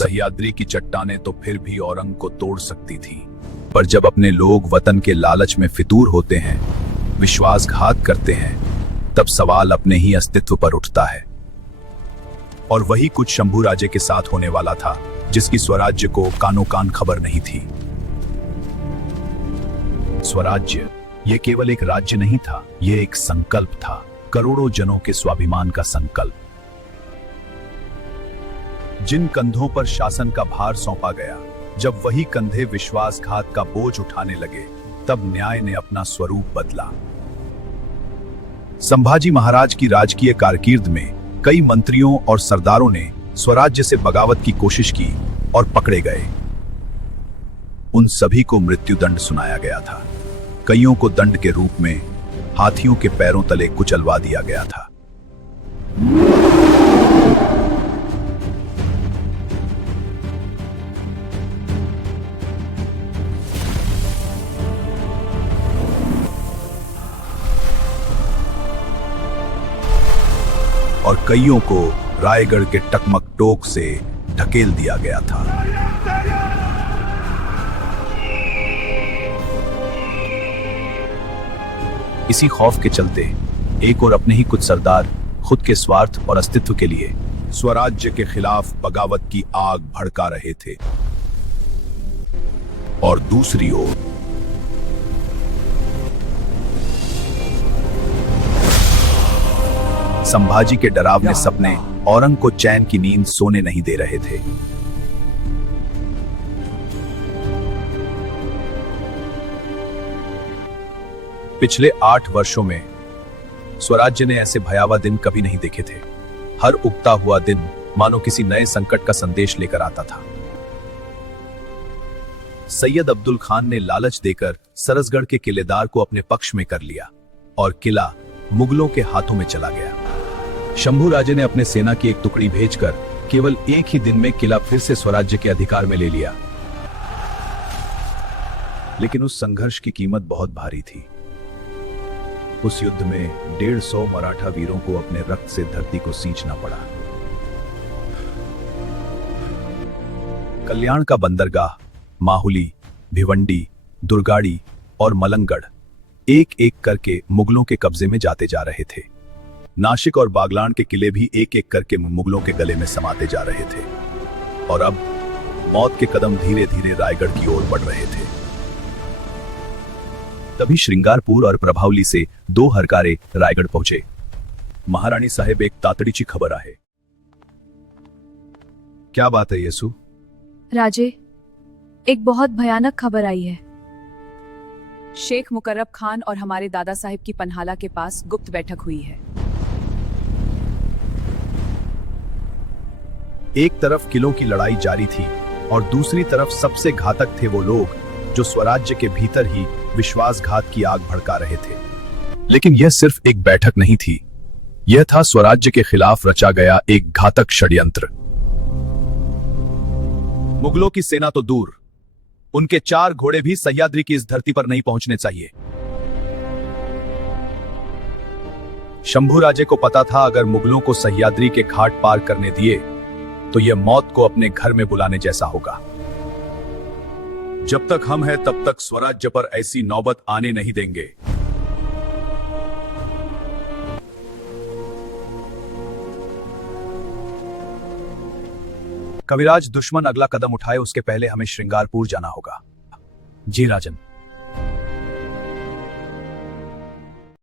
सह्याद्री की चट्टानें तो फिर भी औरंग को तोड़ सकती थी, पर जब अपने लोग वतन के लालच में फितूर होते हैं, विश्वासघात करते हैं, तब सवाल अपने ही अस्तित्व पर उठता है। और वही कुछ शंभू राजे के साथ होने वाला था, जिसकी स्वराज्य को कानो कान खबर नहीं थी। स्वराज्य यह केवल एक राज्य नहीं था, यह एक संकल्प था, करोड़ों जनों के स्वाभिमान का संकल्प। जिन कंधों पर शासन का भार सौंपा गया, जब वही कंधे विश्वासघात का बोझ उठाने लगे, तब न्याय ने अपना स्वरूप बदला। संभाजी महाराज की राजकीय कारकीर्द में कई मंत्रियों और सरदारों ने स्वराज्य से बगावत की कोशिश की और पकड़े गए। उन सभी को मृत्युदंड सुनाया गया था। कईयों को दंड के रूप में हाथियों के पैरों तले कुचलवा दिया गया था। और कईयों को रायगढ़ के टकमक टोक से ढकेल दिया गया था। इसी खौफ के चलते एक और अपने ही कुछ सरदार खुद के स्वार्थ और अस्तित्व के लिए स्वराज्य के खिलाफ बगावत की आग भड़का रहे थे, और दूसरी ओर संभाजी के डरावने सपने औरंग को चैन की नींद सोने नहीं दे रहे थे। पिछले 8 वर्षों में स्वराज्य ने ऐसे भयावह दिन कभी नहीं देखे थे। हर उगता हुआ दिन मानो किसी नए संकट का संदेश लेकर आता था। सैयद अब्दुल खान ने लालच देकर सरसगढ़ के किलेदार को अपने पक्ष में कर लिया और किला मुगलों के हाथों में चला गया। शंभू राजे ने अपने सेना की एक टुकड़ी भेजकर केवल एक ही दिन में किला फिर से स्वराज्य के अधिकार में ले लिया। लेकिन उस संघर्ष की कीमत बहुत भारी थी। उस युद्ध में 150 मराठा वीरों को अपने रक्त से धरती को सींचना पड़ा। कल्याण का बंदरगाह, माहुली, भिवंडी, दुर्गाड़ी और मलंगगढ़ एक एक करके मुगलों के कब्जे में जाते जा रहे थे। नासिक और बागलान के किले भी एक एक करके मुगलों के गले में समाते जा रहे थे। और अब मौत के कदम धीरे धीरे रायगढ़ की ओर बढ़ रहे थे। तभी श्रृंगारपुर और प्रभावली से 2 हरकारे रायगढ़ पहुंचे। महारानी साहेब, एक तातडीची खबर आहे। क्या बात है येसु? राजे, एक बहुत भयानक खबर आई है। शेख मुकर्रब खान और हमारे दादा साहिब की पन्हाला के पास गुप्त बैठक हुई है। एक तरफ किलों की लड़ाई जारी थी और दूसरी तरफ सबसे घातक थे वो लोग जो स्वराज्य के भीतर ही विश्वासघात की आग भड़का रहे थे। लेकिन यह सिर्फ एक बैठक नहीं थी, यह था स्वराज्य के खिलाफ रचा गया एक घातक षड्यंत्र। मुगलों की सेना तो दूर, उनके 4 घोड़े भी सह्याद्री की इस धरती पर नहीं पहुंचने चाहिए। शंभू राजे को पता था, अगर मुगलों को सह्याद्री के घाट पार करने दिए तो यह मौत को अपने घर में बुलाने जैसा होगा। जब तक हम हैं तब तक स्वराज्य पर ऐसी नौबत आने नहीं देंगे। कविराज, दुश्मन अगला कदम उठाए उसके पहले हमें श्रृंगारपुर जाना होगा। जी राजन।